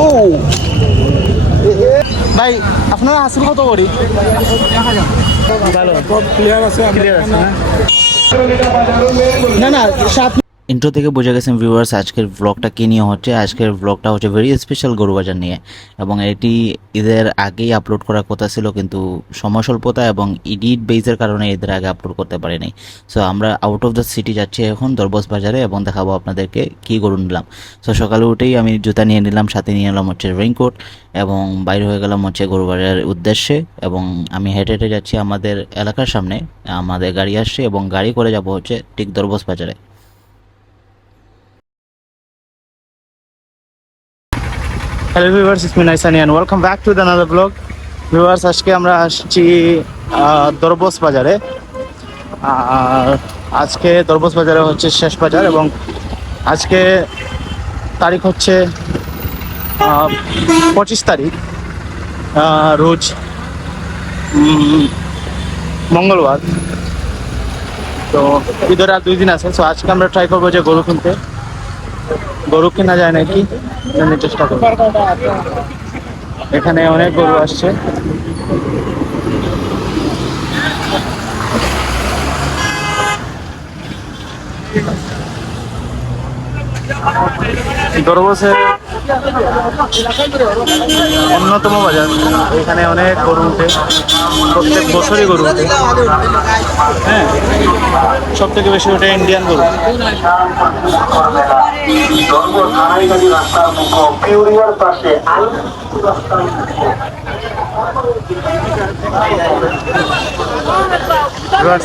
ও ভাই আপনারা হাসিল কত করি? ভালো ক্লিয়ার আছে না না সাত। ইন্ট্রো থেকে বোঝা গেছেন ভিউয়ার্স আজকের ব্লগটা কী নিয়ে হচ্ছে। আজকের ব্লগটা হচ্ছে ভেরি স্পেশাল গরুবাজার নিয়ে, এবং এটি ঈদের আগেই আপলোড করার কথা ছিল, কিন্তু সময় স্বল্পতা এবং এডিট বেজের কারণে ঈদের আগে আপলোড করতে পারিনি। সো আমরা আউট অফ দ্য সিটি যাচ্ছি এখন দরবস বাজারে, এবং দেখাবো আপনাদেরকে কী গরু নিলাম। সো সকালে উঠেই আমি জুতা নিয়ে নিলাম, সাথে নিয়ে নিলাম হচ্ছে রেইনকোট, এবং বাইরে হয়ে গেলাম হচ্ছে গরুবাজারের উদ্দেশ্যে। এবং আমি হেঁটে হেঁটে যাচ্ছি আমাদের এলাকার সামনে, আমাদের গাড়ি আসছে এবং গাড়ি করে যাব হচ্ছে ঠিক দরবস বাজারে। Hello viewers, it's me Naisani and welcome back to the another blog. Viewers, আজকে আমরা আসছি দরবস বাজারে। আর আজকে দরবস বাজারে হচ্ছে শেষ বাজার, এবং আজকে তারিখ হচ্ছে 25 তারিখ, রোজ মঙ্গলবার। তো ঈদের আর 2 দিন আছে। সো আজকে আমরা ট্রাই করবো যে গরু কিনতে। গরু কেনা যায় নাকি জানার চেষ্টা করবো। এখানে অনেক গরু আসছে। দরবসের অন্যতম বাজার, এখানে অনেক গরু উঠে, প্রত্যেক বছরই গরু উঠে। হ্যাঁ, সব থেকে বেশি ওঠে ইন্ডিয়ান গরু।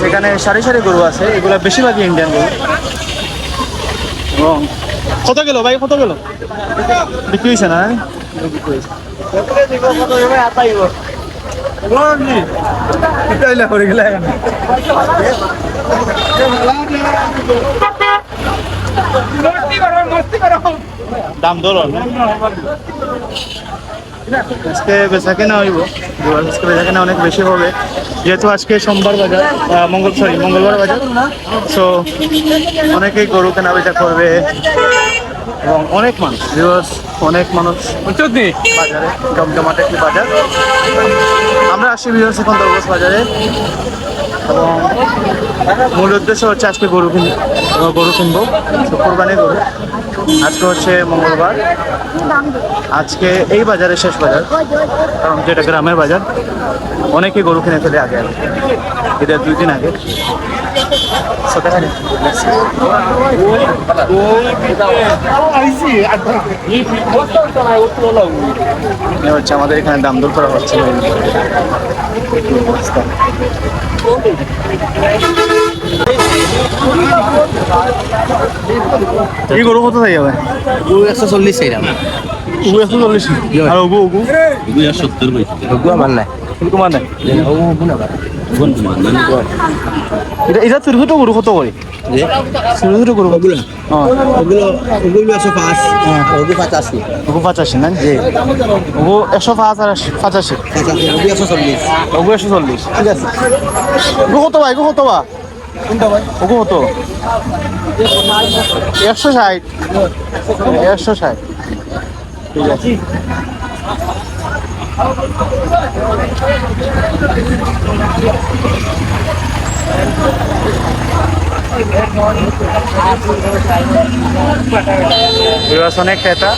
এখানে সারি সারি গরু আছে, এগুলো বেশিরভাগই ইন্ডিয়ান গরু। এবং কত গেল ভাই, কত গেল বিক্রি হয়েছে না? বিক্রি হয়েছে। দাম দর আজকে বেচা কেনা হইব, আজকে বেচা কেনা অনেক বেশি হবে, যেহেতু আজকে সোমবার বাজার, মঙ্গলবার বাজার। সো অনেকেই গরু কেনা বেচা করবে, এবং অনেক মানুষ, অনেক মানুষ বাজারে, জমজমাট একটি বাজার। আমরা আসছি ভিউয়ার্স এখন দরবস বাজারে, এবং মূল উদ্দেশ্য হচ্ছে আজকে গরু কিনবো, কোরবানি গরু। আজকে হচ্ছে মঙ্গলবার, আজকে এই বাজারে শেষ বাজার, কারণ যেটা গ্রামের বাজার। অনেকেই গরু কিনে ফেলে আগে ঈদের 2 দিন আগে। হচ্ছে আমাদের এখানে দাম দর করা হচ্ছে। এই গরু কত থাকি যাবে? 140 চাইলাম। 140 আর ওগু 70 ওগু আমার নাই। তোমার নাই? ওগু না ভাই। এটা ছোট ছোট গরু কত করে? ছোট ছোট গরু ওগুলো 105, ওগু 85। ওগু 85 না? জি। ওগু 105 আর 85। ওগু 140। ওগু 140, ঠিক আছে। ওগু কত ভাই? ওগু কত ভাই? কোনটা ভাই? ওগু কত? 160। 160, ঠিক আছে। অনেক ক্রেতা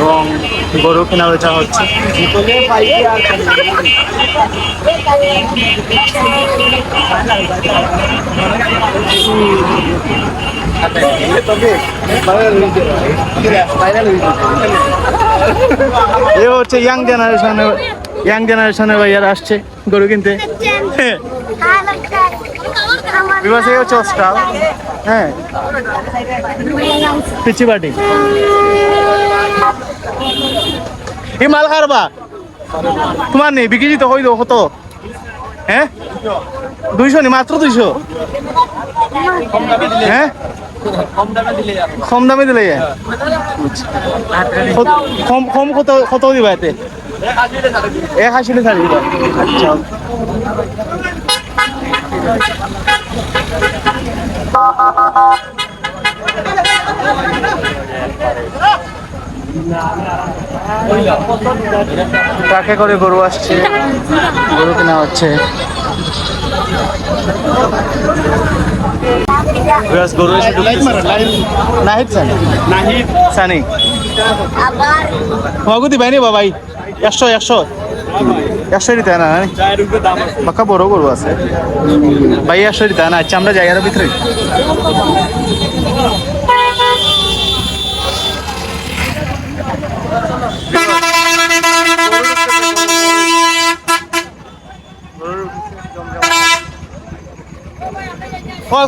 এবং গরু কেনা বেচা হচ্ছে। এ হচ্ছে ইয়াং জেনারেশনের ভাইয়ারা আসছে গরু কিনতে। বিবাসে হচ্ছে অস্ট্রাল, হ্যাঁ, পিচি বাটি। এই মাল খারবা তোমার নেই, বিক্রি তো হইল কত? হ্যাঁ, 200 নি, মাত্র 200। হ্যাঁ, কম দামে দিলে কম কত দিবা এতে? 81 ছাড়ি দিবা। আচ্ছা, ট্রাকে করে গরু আসছে, গরু কেনা হচ্ছে। গরু এসে নাহিদ সানি মগুদি ভাই নি বাবাই 100 দিতে না বাক্কা বড় গরু আছে ভাই 100 দিতে না। আচ্ছা আমরা যাই আর ভিতরে।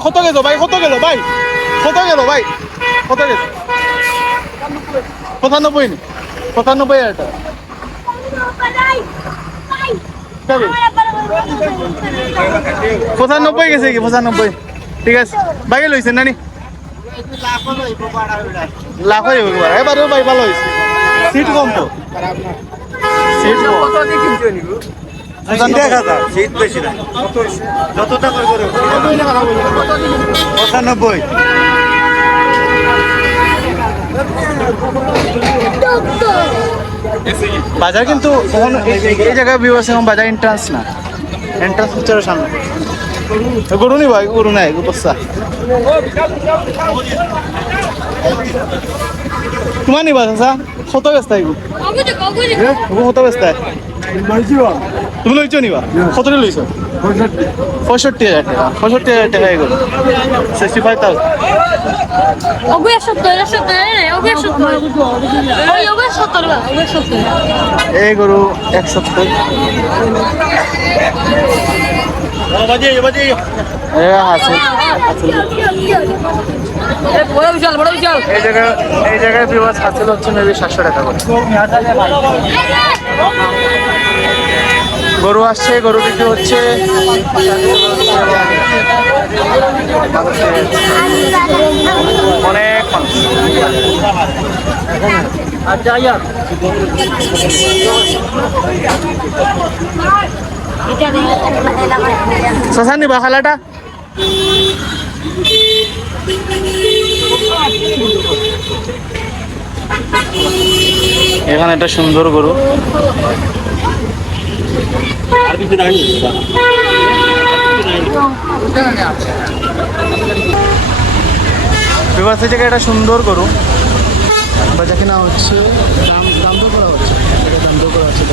কত গেছো ভাই, কত গেল ভাই, কত গেল ভাই, কত গেছে? 95 95 এটা 95 গেছে কি 95? ঠিক আছে ভাই লইছেন নানি লাখ হয়ে যাবে এবারে ভাই ভালো হয়েছে। সিট কম তো, সিট কম। শীত বেশি না, যত টাকা করে 95। বাজার কিন্তু এই জায়গায় ভিউ আছে, বাজার এন্ট্রান্স না, এন্ট্রান্স হচ্ছে সামনে। গরু নি ভাই, গরু নাই বস্তা তোমার নিবা চাচা কত ব্যস্ত কত ব্যস্ত তুমি লইছো নিবা কত লইছো? 65,000 টাকা, 65,000 টাকা এগুলো 65,000। এই গরু 170। এই জায়গায় বিবাস হাসিল হচ্ছে মেবি 700 টাকা করে। গরু আসছে, গরু বিক্রি হচ্ছে। অনেক মানুষ। শশা নিবা খালাটা? এখানে একটা সুন্দর গরু। বিবাস জায়গায় একটা সুন্দর গরু বাজা কিনা হচ্ছে, দাম দর করা হচ্ছে, দাম দর করা হচ্ছে,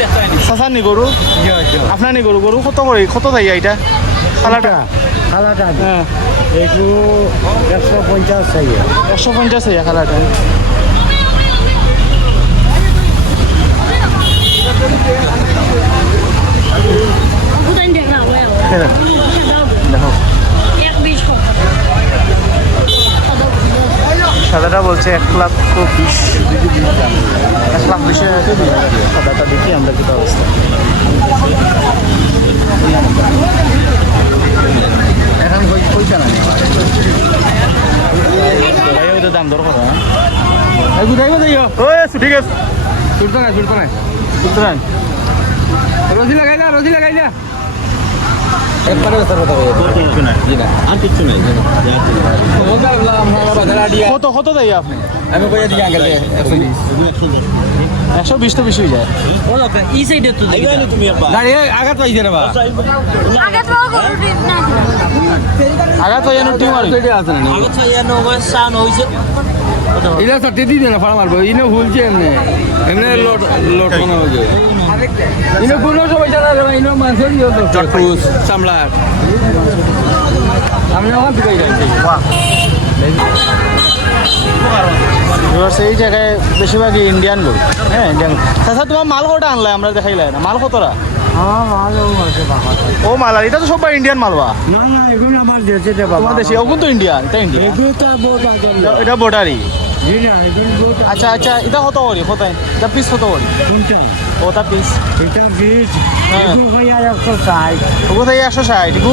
দেখা চাচা নি গরু আপনার নি গরু, গরু কত করে কত যাই এটা খালাটা? খালাটা হ্যাঁ একটু 150 চাই, 150 চাই খালাটা। দেখো সাদাটা বলছে 1,20,000, 1,20,000 সাদাটা দেখি আমরা কি অবস্থা। এখন পয়সা না ভাই ওদের দাম দর করো। ঠিক আছে ছুটতো না সুতরাং রোজি লাগাই না একবারে বেচার কথা বলে আর কিচ্ছু নাই। কত কত দেয় আপনি? আমি কইয়া দিই আগে 120 তো বেশি হয়ে যায়। ই সাইডে তো তুমি গাড়ি আঘাত পাইছে রে বা আঘাত হয়ে জানো টিম আর আছে না আঘাত পাইয়া নো সান হইছে ইলা সত্যি দিই না ফাড়া মারবো ইনো ভুলছে এমনি লোড কোন হয়ে ইনো কোনো সময় জানা রে ইনো মানুষের ইও তো চটপুস সামলার আমি ওখান থেকে যাচ্ছি। এবার সেই জায়গায় বেশিরভাগই ইন্ডিয়ান গরু। হ্যাঁ ইন্ডিয়ান। আচ্ছা তোমার মাল কটা আনলাই আমরা দেখাইলে না, মাল কতটা? ভালো আছে বাবা। ও মাল আর এটা তো সবাই ইন্ডিয়ান মালবা। না এগুলো আমার দেশে রে বাবা। তোমার দেশে ওগুন তো ইন্ডিয়ান, এটা ইন্ডিয়ান। এগুলো তো বহুত আগে এটা বর্ডারি। জি না এগুলো বহুত আচ্ছা আচ্ছা এটা কত করি কত? এটা পিস কত করি? কোনটা ওটা পিস এটা বীজ হ্যাঁ। এগুলো ভাইয়া 160 ওগু থেকে 160 এগু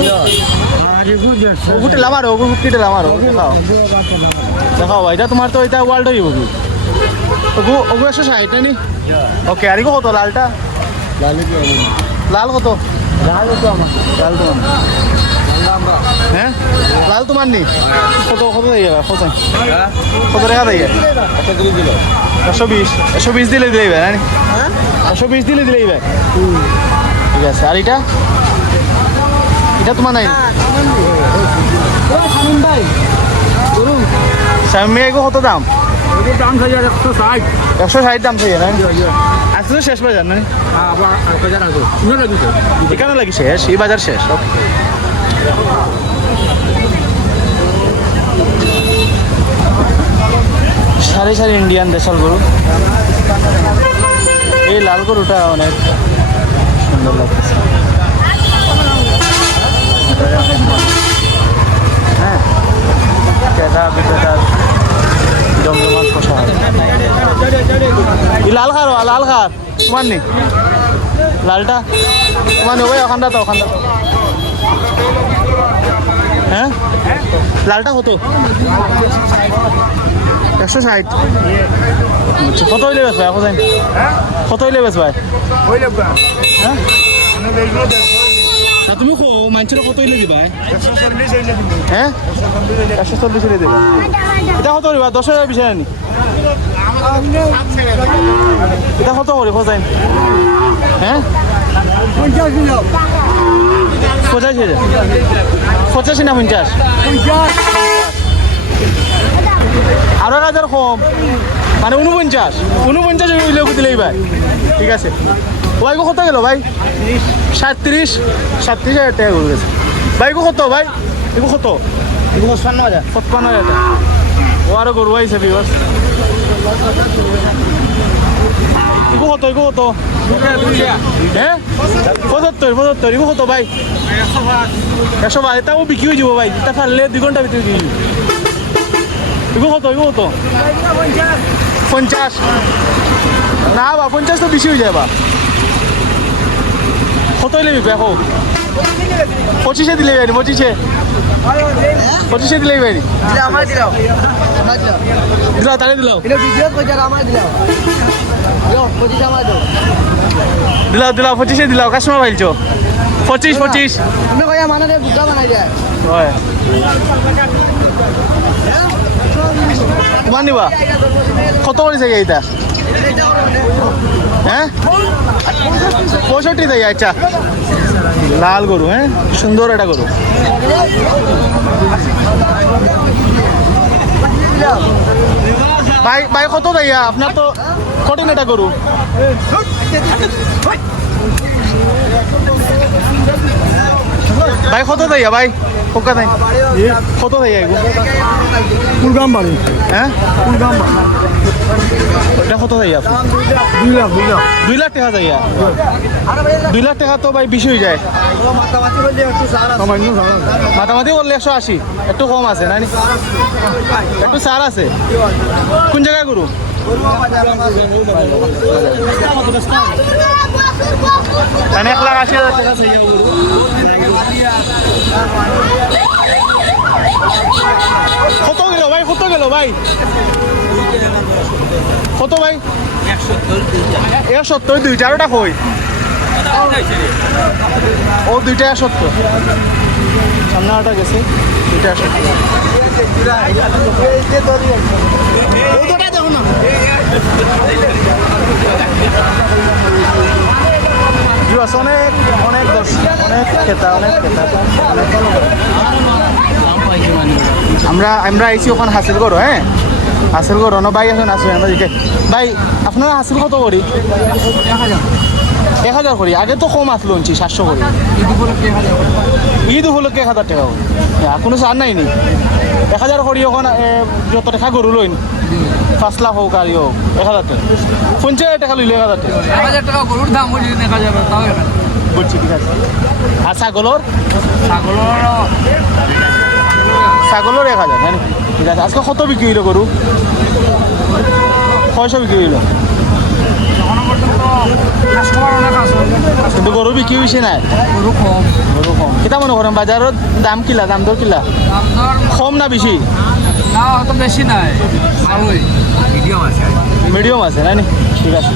আর এগুলো 150 ওগু টেলা মারো, ওগু টেলা মারো দেখাও দেখাও ভাই। এটা তোমার তো এটা ওয়ার্ল্ড হইব কি? ওগু 160 নি ওকে আর কত লালটা? লাল কত? লাল তোমার হ্যাঁ লাল তোমার নি কত কত দিয়ে কত কত টাকা দিয়ে 120 দিলে দিলে না 120 দিলে দিলেই ভাই ঠিক আছে আর এটা তোমার নাই সামনে এগো কত দাম? দাম খাই 160 160 দাম চাই না আজকে তো শেষ বাজার না আবার বাজার আছে শুনে লাগিছে এখানে লাগি শেষ এই বাজার শেষ সারি সারি ইন্ডিয়ান দেশাল গরু এই লাল গরুটা অনেক সুন্দর লাগতেছে হ্যাঁ ক্রেতা বিক্রেতার জমজমাট পোষা হয় লাল খার তোমার নি লালটা তোমার নেবো ওখানটা তো হ্যাঁ লালটা কত 160 কত হইলে বেশ ভাই কত হইলে বেশ ভাই হ্যাঁ তুমি মানছিল কত হইলে দিবা হ্যাঁ 140 হইলে দিবা এটা কত করিবা 10,000 বিচার নি এটা কত করি খোঁজাই হ্যাঁ 85 না 50 আরো 1,000 কম মানে 49 হইলেও দিলেই ভাই ঠিক আছে ভাই কত গেল ভাই 37 হাজার টাকা করে গেছে ভাই কত ভাই এগো কত 55,000 টাকা ও আরো গরু আইছে বিবাস এগো কত হ্যাঁ 75 এগো কত ভাই 100 এটাও বিক্রি হয়ে যাব ভাই এটা ফারলে 2 ঘন্টা ভিতরে বিক্রি এগো কত 50 না বা 50 তো বেশি হয়ে যায় বা কত হইলে বিক্রি এখন 25 দিলে যায়নি 25 দিলেই বাইনি দিলাও তাহলে দিলাও দিলাও 25 দিলাও কাস্টমার পাইছো 25 হয় তোমার নিবা কত করেছে এইটা হ্যাঁ 65 দেয় আচ্ছা লাল গরু হ্যাঁ সুন্দর এটা গরু ভাই কত দেয় আপনার তো কঠিন এটা গরু ভাই কত দেয় ভাই পোকা দেয় কত দেয় কুলগাম বাড়ি হ্যাঁ কুলগাম এটা কত দেয় আপনি 2 লাখ টাকা দেয় 2 লাখ টাকা তো ভাই বেশি হয়ে যায় মাতামাতি করলে 180 একটু কম আছে না একটু সার আছে কোন জায়গায় গরু 1,80,000 টাকা চাই কত গেল ভাই কত ভাই 170 দুইটারটা কই ও দুইটা 170 সামনে আটা গেছে দুইটা 170 অনেক খেতা আমরা আইছি ওখানে হাসিল করো হ্যাঁ হাসিল করো না ভাই এখন আসবেন আমরা দিকে ভাই আপনারা হাসিল কত করি 1,000 করি আগে তো কম আসলো 700 করি ঈদ উপলক্ষে 1,000 টাকা কোনো ছাড় নাই নি 1,000 করি ওখানে যত টাকা গরু লইন 5 লাখ হোক আর হোক 1,000 টাকা 50,000 টাকা লইলে 1,000 টাকা 1,000 টাকা গরুর দাম বলি দেখা যাবে তাও বলছি ঠিক আছে আর ছাগলের 1,000 হ্যাঁ ঠিক আছে আজকে কত বিক্রি হইল গরু 600 বিক্রি হইল কিন্তু গরু বিক্রি হয়েছে নাই গরু কম কিতা মনে করেন বাজারের দাম কিলা দাম দর কিলা কম না বেশি না অত বেশি নাই ভালোই মিডিয়াম আছে মিডিয়াম আছে না নি? ঠিক আছে।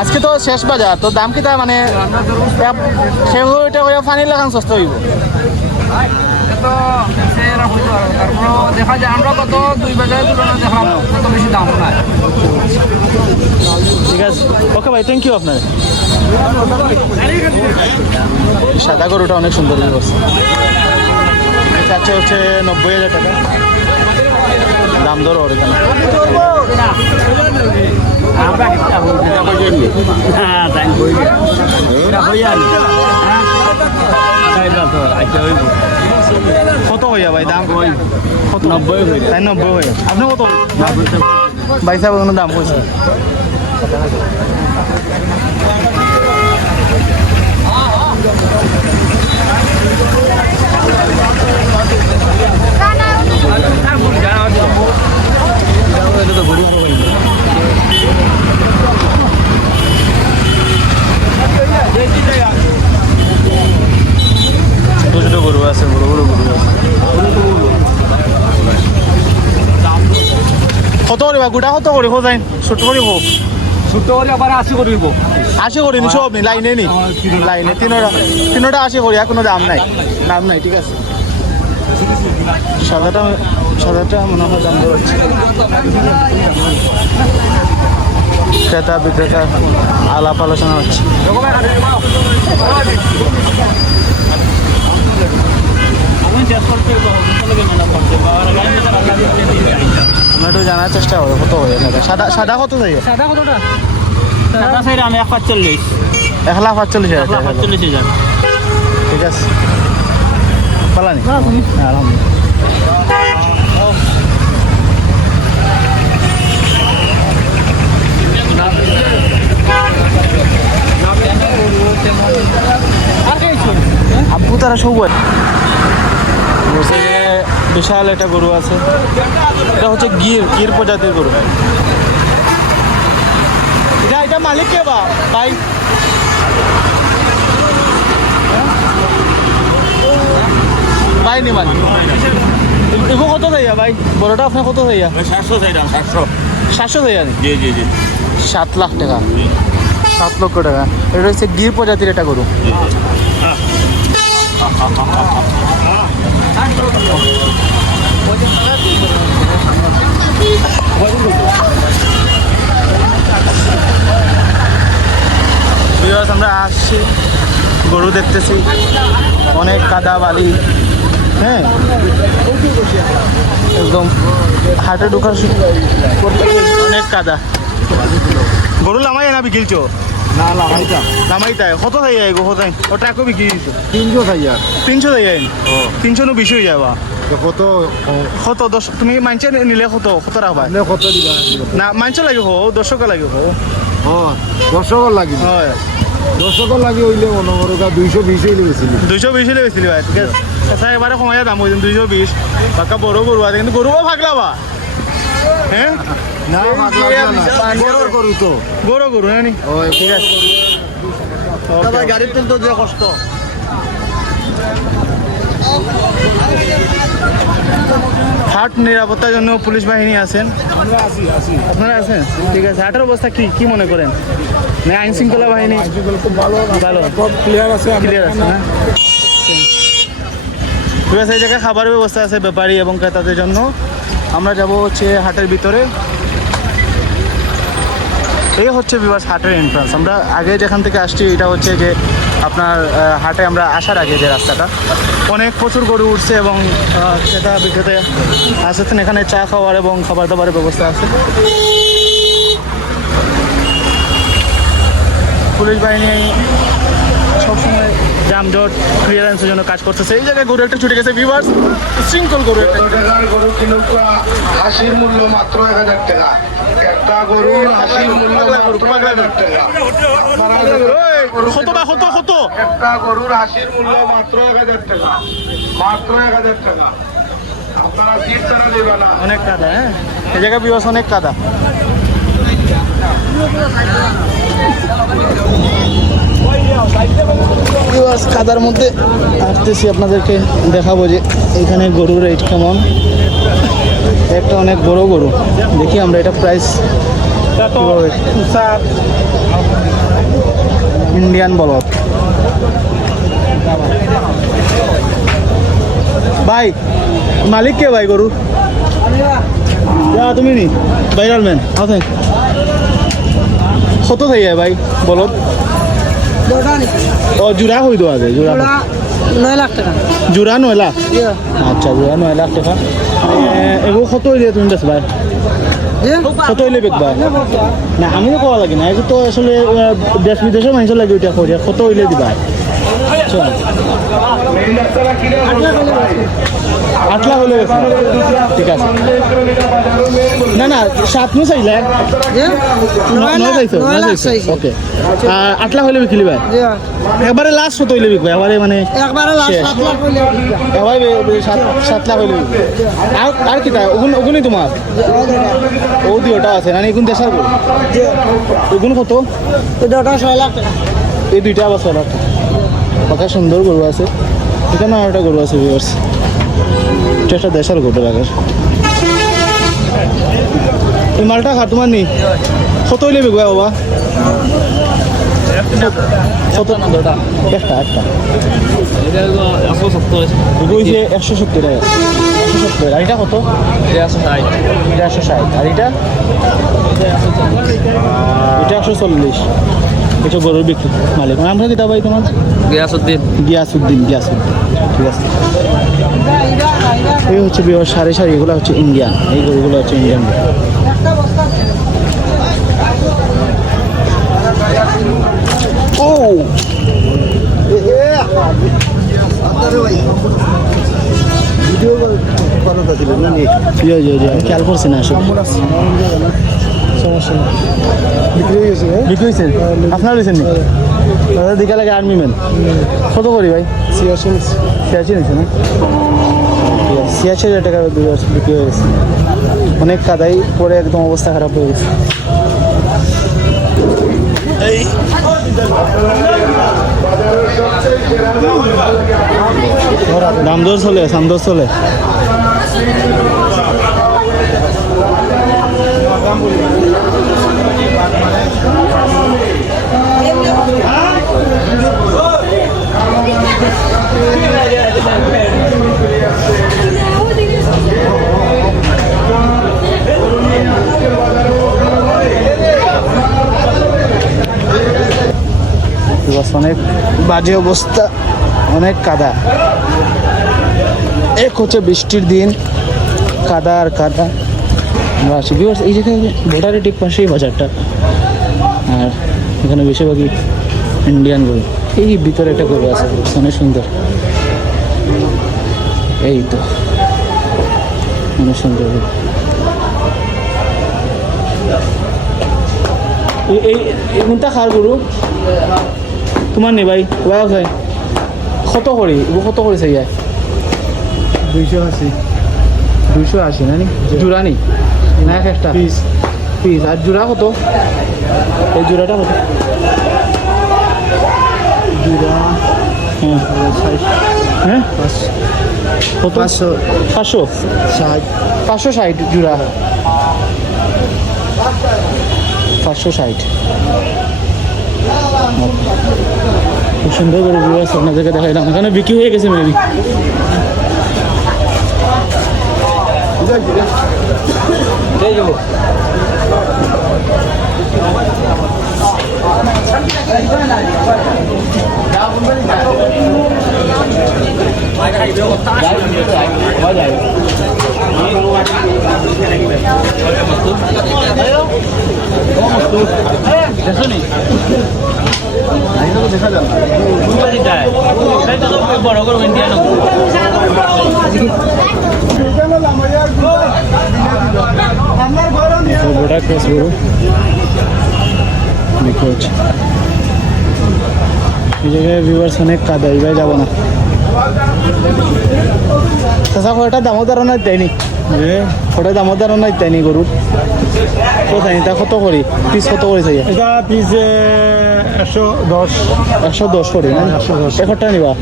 আজকে তো শেষ বাজার, তো দাম কি তা মানে সেগুলো এটা করে পানি লাগান সস্তা হইব? তো সেরা হইতো তারপর দেখা যায় আমরা কত 2 বাজারের তুলনায় দেখলাম কত বেশি দাম নাই। ঠিক আছে, ওকে ভাই, থ্যাংক ইউ আপনার। সাদা গরুটা অনেক সুন্দর করছে, চাচ্ছে হচ্ছে 90,000 টাকা দাম দর ওর এখানে। কত হইয়া ভাই দাম? কত? 90 হইয়া। তাই 90 হইয়া। আপনি কত? ভাই সাহেব কোনো দাম কইছে? ছোট ছোট গরু আছে, বড় বড় গরু আছে। কত করে বা গোটা কত করে হোক? ছোট করে হোক, ছোট করে আবার 80 করে দিব। 80 করে নি সব নি লাইনে নি লাইনে তিনোটা 80 করে, আর কোনো দাম নাই, দাম নাই। ঠিক আছে, সাদাটা মনে হয় দাম দর হচ্ছে। ক্রেতা বিক্রেতা আলাপ আলোচনা হচ্ছে। আমরা একটু জানার চেষ্টা করবো কত হয়ে সাদা সাদা কত যাই? সাদা কতটা? সাদা সাইড আমি 145। 1,45,000 টাকা। 145,000। ঠিক আছে, পালানি আলহামদুলিল্লাহ। আব্বু তারা সব বলছে যে বিশাল একটা গরু আছে, এটা হচ্ছে গির প্রজাতির গরু। এটা মালিক কে বা ভাই? ভাই নি মালিক। এগুলো কত যাইয়া ভাই? বড়টা আপনার কত যাইয়া? 700 চাইরা 700। 700 যাইয়া নি? জি জি জি। 7 লাখ টাকা, 7 লক্ষ টাকা। এটা হচ্ছে গির প্রজাতির একটা গরু। আমরা আসছি, গরু দেখতেছি, অনেক কাদা বালি, হ্যাঁ একদম হাটে ঢোকার অনেক কাদা। গরু লামাই না বিকিলছো? না লামাইতা। লামাইতাই কত থাই গো? কোথায় ওটা একো বিক্রি দিছো? 300 চাইয়া। 300 থাই 300 নো বেশি হয়ে যাবা। কত কত 10? তুমি মানছে নিলে কত রাখবা? কত দিবা? না মানছে লাগে হো, 10 লাগে হো। হ্যাঁ 10 লাগি। হয় 10 লাগি হইলে অনবরকা 220 হইলে বেশি। 220 হলে বেশি ভাই। ঠিক আছে, আচ্ছা এবারে সময় দাম হয়েছে 220। বাক্কা বড় গরু আছে, কিন্তু গরুও ভাগলাবা। হ্যাঁ না গরুর গরু তো। গরু হ্যাঁ নি? ঠিক আছে, গাড়ির তেল তো যে কষ্ট। হাট নিরাপত্তার জন্য পুলিশ বাহিনী আছেন, আপনারা আছেন? ঠিক আছে, হাটের অবস্থা কি মনে করেন? না আইন শৃঙ্খলা বাহিনী খুব ভালো ভালো ক্লিয়ার আছে। ক্লিয়ার আছে না? ঠিক আছে, এই জায়গায় খাবারের ব্যবস্থা আছে ব্যাপারী এবং ক্রেতাদের জন্য। আমরা যাব হচ্ছে হাটের ভিতরে। এই হচ্ছে বিভাস হাটের এন্ট্রান্স। আমরা আগে যেখান থেকে আসছি এটা হচ্ছে যে আপনার হাটে আমরা আসার আগে যে রাস্তাটা, অনেক প্রচুর গরু উঠছে এবং ক্রেতা বিক্রেতা আসছেন। এখানে চা খাওয়ার এবং খাবার দাবারের ব্যবস্থা আছে। পুলিশ বাহিনী সবসময় যানজট ক্লিয়ারেন্সের জন্য কাজ করতেছে। এই জায়গায় গরু একটা ছুটে গেছে ভিউয়ার্স, শৃঙ্খল গরু একটা। গরু কিনুকা হাসির মূল্য মাত্র 1000 টাকা। একটা গরুর হাসির মূল্য মাত্র 1000 টাকা। কত একটা গরুর হাসির মূল্য মাত্র 1000 টাকা, মাত্র 1000 টাকা। আপনারা সিট ছাড়া দেবেন না। অনেক কাদা, হ্যাঁ এই জায়গায় ভিউয়ার্স অনেক কাদা। কাদার মধ্যে হাঁটতেছি, আপনাদেরকে দেখাবো যে এখানে গরুর রেট কেমন। একটা অনেক বড় গরু, দেখি আমরা এটা প্রাইস ইন্ডিয়ান বলদ। ভাই মালিক কে ভাই গরু? তুমি নি ভাইরাল ম্যান আছে কত থাই ভাই বলদ? ও জোড়া হই দেওয়া যায়, জোড়া 9 লাখ টাকা জোড়া 9 লাখ। আচ্ছা জোড়া 9 লাখ টাকা। এগুলো কত হইলে তুমি বেশ ভাই কত হইলে বেচবা? না আমি তো কোয়া লাগে না, এগুলো তো আসলে দেশ বিদেশের মানুষের লাগে ওইটা করিয়া কত হইলে দিবা? 8 লাখ হলে বেচবা, ঠিক আছে। না না 7 নো চাইলে 9 চাইছো, ওকে। 8 লাখ হলে বিকিলি ভাই? একবারে লাস্ট কত হইলে বিকবা? একবারে মানে একবারে লাস্ট 7 লাখ হইলে এবারে 7 লাখ হইলে বিকবা। আর কি তা ওগুনই তোমার? ও দুইটা আছে না এগুন দেশার গরু? ওগুন কত? এটা 6 লাখ টাকা। এই দুইটা আবার 6 লাখ টাকা। কত সুন্দর গরু আছে এখানে, আর একটা গরু আছে ভিউয়ার্স, এটা একটা দেশার গরু লাগে। এই মালটা খা তোমার নি কত হইলে বিকবা বাবা? কত? একটা একটা হইছে 170 টাকা। 170। আর এটা কত? এটা 160। আর এটা 140। এটা গরুর বিক্রি মালিক নামটা কি ভাই তোমার? গিয়াসউদ্দিন। গিয়াসউদ্দিন, গিয়াসউদ্দিন, ঠিক আছে। এই হচ্ছে বিহার সারি সারি, এগুলো হচ্ছে ইন্ডিয়ান, এই গরুগুলো হচ্ছে ইন্ডিয়ান। ও খেয়াল করছি না সব সমস্যা বিক্রি হয়ে গেছে। বিক্রি হয়েছে আপনার হয়েছেন নি? দাদা দিকে লাগে আর্মি ম্যান কত করি ভাই? 86 নিচ্ছে না? 86,000 টাকা বিক্রি হয়ে গেছে। অনেক কাদাই পরে একদম অবস্থা খারাপ হয়ে গেছে। দাম দর চলে, সাম দর চলে। অনেক বাজে অবস্থা, অনেক কাদা। এক হচ্ছে বৃষ্টির দিন, কাদা আর কাদা। আমরা আসি ভিউয়ার্স, এই জায়গায় বর্ডারের ঠিক পাশেই বাজারটা, আর এখানে বেশিরভাগই ইন্ডিয়ান গরু। এই ভিতরে একটা গরু আছে অনেক সুন্দর, এই তো অনেক সুন্দর। এই কোনটা খার গরু তোমার নেই ভাই? ভাই কত করি কত করেছে ইয়া? 280। 280 না নি জোড়া নি না? একটা পিস পিস। আর জোড়া কত? এই জোড়াটা কত? জোড়া হ্যাঁ কত? 560 জোড়া। 560। খুব সুন্দর করে ভিউয়ার্স আপনাদেরকে দেখাইলাম। এখানে বিক্রি হয়ে গেছে মেবি। বড় করে ইন্ডিয়ান বড় ক্রস গরু বিক্রি হচ্ছে। এই জায়গায় ভিউয়ার্স অনেক কাদা, এইভাবে যাবো না। চাচা কয়টা দামও ধারণা দেয়নি কটা দামও ধারণা দেয়নি গরুর কোথায় তা কত করি পিস কত করে চাই এটা পিস 110 করে না 100 নিবা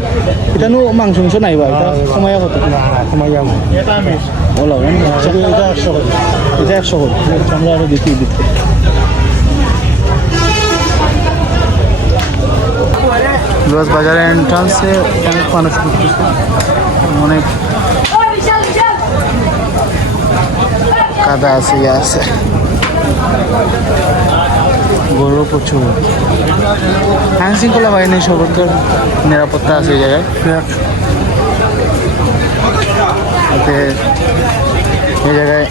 এটা নো মাংস মাংস নাইবা এটা সময় কত বলো এটা 100 করে আমরা আরো দিতে বাজারের এন্ট্রান্সে অনেক মানুষ অনেক কাদা আছে ইয়ে আছে গরু প্রচুর আইন শৃঙ্খলা বাহিনী সর্বোত্তর নিরাপত্তা আছে এই জায়গায় যাতে এই জায়গায়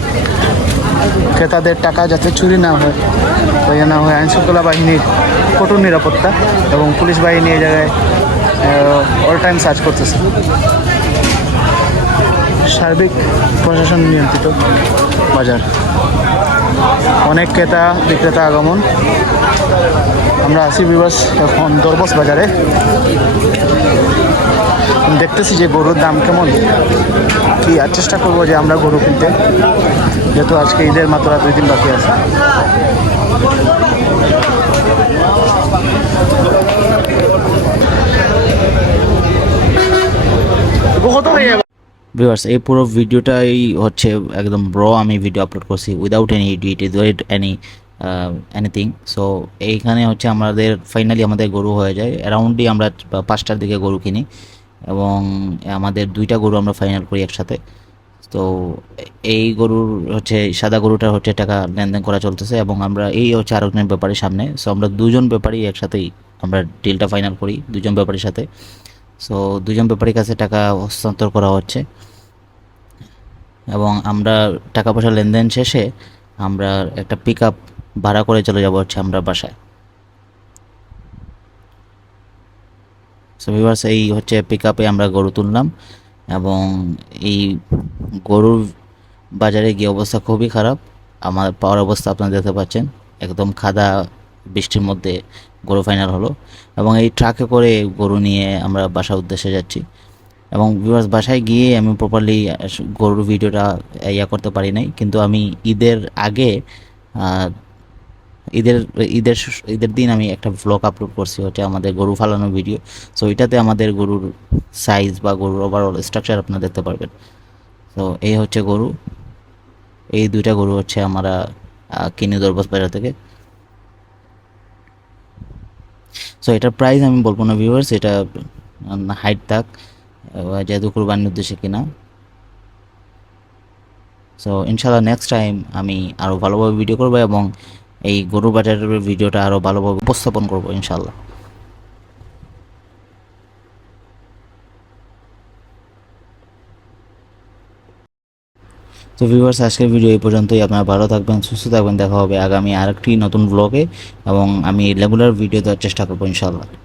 ক্রেতাদের টাকা যাতে চুরি না হয় ইয়ে না হয় আইন শৃঙ্খলা বাহিনীর কঠোর নিরাপত্তা এবং পুলিশ বাহিনী এই জায়গায় অল টাইম সার্চ করতেছে সার্বিক প্রশাসন নিয়ন্ত্রিত বাজার অনেক ক্রেতা বিক্রেতা আগমন আমরা আছি বিবাস এখন দরবস বাজারে দেখতেছি যে গরুর দাম কেমন কি আর চেষ্টা করবো যে আমরা গরু কিনতে যেহেতু আজকে ঈদের মাত্র 2 দিন বাকি আছে কত হয়ে ভিউয়ার্স এই পুরো ভিডিওটাই হচ্ছে একদম র আমি ভিডিও আপলোড করছি without any edit without anything so এইখানে হচ্ছে আমাদের ফাইনালি আমাদের গরু হয়ে যায় অ্যারাউন্ডলি আমরা 5টার দিকে গরু কিনি এবং আমাদের 2টা গরু আমরা ফাইনাল করি একসাথে তো এই গরুর হচ্ছে সাদা গরুটা হচ্ছে টাকা লেনদেন করা চলতেছে এবং আমরা এই হচ্ছে আরেকজন ব্যাপারীর সামনে সো আমরা 2জন ব্যাপারী একসাথেই আমরা ডিলটা ফাইনাল করি 2জন ব্যাপারীর সাথে সো 2জন ব্যাপারীর কাছে টাকা হস্তান্তর করা হচ্ছে এবং আমরা টাকা পয়সা লেনদেন শেষে আমরা একটা পিক আপ ভাড়া করে চলে যাব হচ্ছে আমরা বাসায় সো ভিউয়ার্স এই হচ্ছে পিক আপে আমরা গরু তুললাম এবং এই গরুর বাজারে গিয়ে অবস্থা খুবই খারাপ আমার পাওয়ার অবস্থা আপনারা দেখতে পাচ্ছেন একদম খাদা বৃষ্টির মধ্যে গরু ফাইনাল হলো এবং এই ট্রাকে করে গরু নিয়ে আমরা বাসার উদ্দেশ্যে যাচ্ছি এবং ভিউয়ার্স বাসায় গিয়ে আমি প্রপারলি গরুর ভিডিওটা করতে পারি নাই কিন্তু আমি ঈদের আগে ঈদের দিন আমি একটা ভ্লগ আপলোড করছি হচ্ছে আমাদের গরু ফালানোর ভিডিও সো এটাতে আমাদের গরুর সাইজ বা গরুর ওভারঅল স্ট্রাকচার আপনারা দেখতে পারবেন তো এই হচ্ছে গরু এই 2টা গরু হচ্ছে আমরা কিনি দরবস বাজার থেকে সো এটার প্রাইস আমি বলবো না ভিউয়ার্স এটা হাইট থাক যেহেতু কুরবানির উদ্দেশ্যে কিনা সো ইনশাআল্লাহ নেক্সট টাইম আমি আরও ভালোভাবে ভিডিও করবো এবং এই গরু বাজারের ভিডিওটা আরও ভালোভাবে উপস্থাপন করবো ইনশাআল্লাহ তো ভিউয়ার্স আজকের ভিডিও এই পর্যন্তই আপনারা ভালো থাকবেন সুস্থ থাকবেন দেখা হবে আগামী আরেকটি নতুন ব্লগে এবং আমি রেগুলার ভিডিও দেওয়ার চেষ্টা করবো ইনশাআল্লাহ